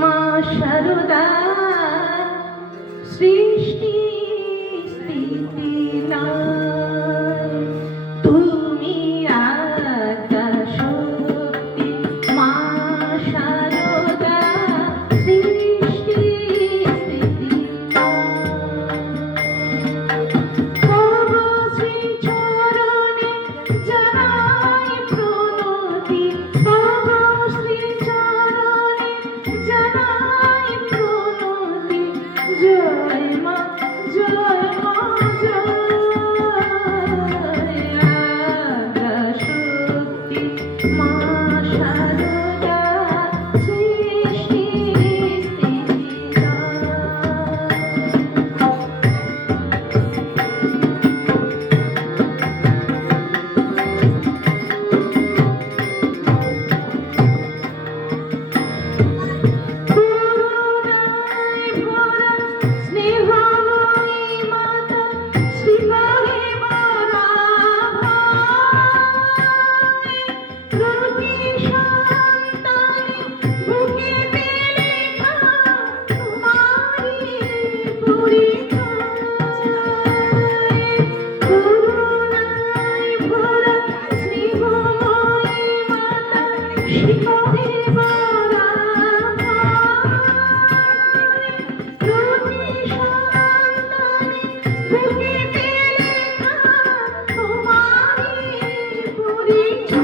মা শারদা সৃষ্টি স্থিতি লয়, তুমি আদ্যা শক্তি। মা শারদা সৃষ্টি স্থিতি তব শ্রী চরণে জানাই প্রণতি, তব শ্রী চরণে জানাই প্রণতি। জয় মা জয় মা জয় আদ্যা শক্তি। মা শারদা সৃষ্টি স্থিতি করুণায় ভরা স্নেহময়ী মাতা, শিবাহে ভরা ভয়। প্রতি সন্তানে বুকে লেখা তোমারি পরিচয়। করুণায় ভরা স্নেহময়ী মাতা, শিবাহে ভরা ভয়। প্রতি সন্তানে বুকে লেখা তোমারি পরিচয়।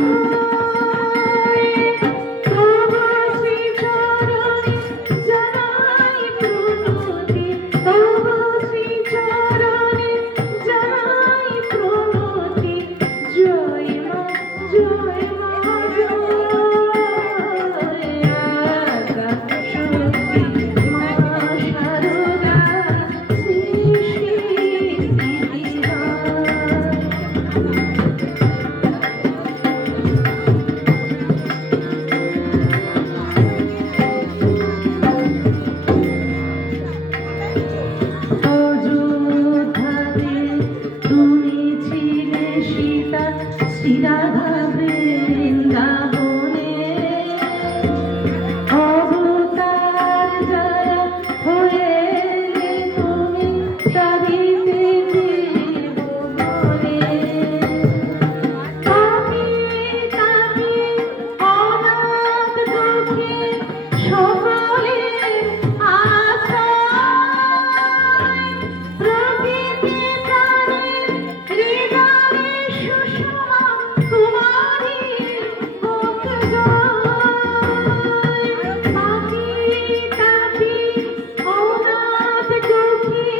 তব শ্রী চরণে জানাই প্রণতি, তব শ্রী চরণে জানাই প্রণতি। জয় মা জয় মা জয় আদ্যা শক্তি। মা শারদা সৃষ্টি স্থিতি অযোধ্যাতে তুমি ছিলে সীতা, শ্রীরাধা বৃন্দাবনে। অবতার যারা হয়ে এলে তুমি তারিতে ত্রিভুবনে। পাপী তাপী অনাথ দুঃখী সকলের আশ্রয়। প্রকৃতি প্রাণের হৃদয়ে সুষমা তোমারি মুখ জয়। পাপী তাপী অনাথ দুঃখী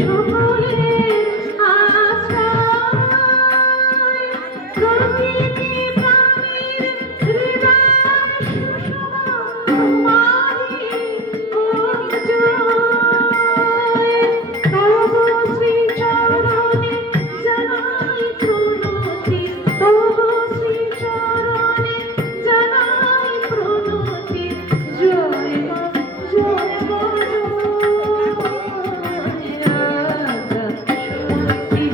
সকলের আশ্রয়। প্রকৃতি প্রাণের হৃদয়ে সুষমা তোমারি মুখ জয়। তব শ্রী চরণে জানাই প্রণতি, তব শ্রী চরণে জানাই প্রণতি। জয় মা জয় মা জয় আদ্যা শক্তি।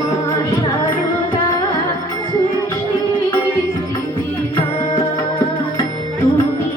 মা শারদা সৃষ্টি স্থিতি লয়, তুমি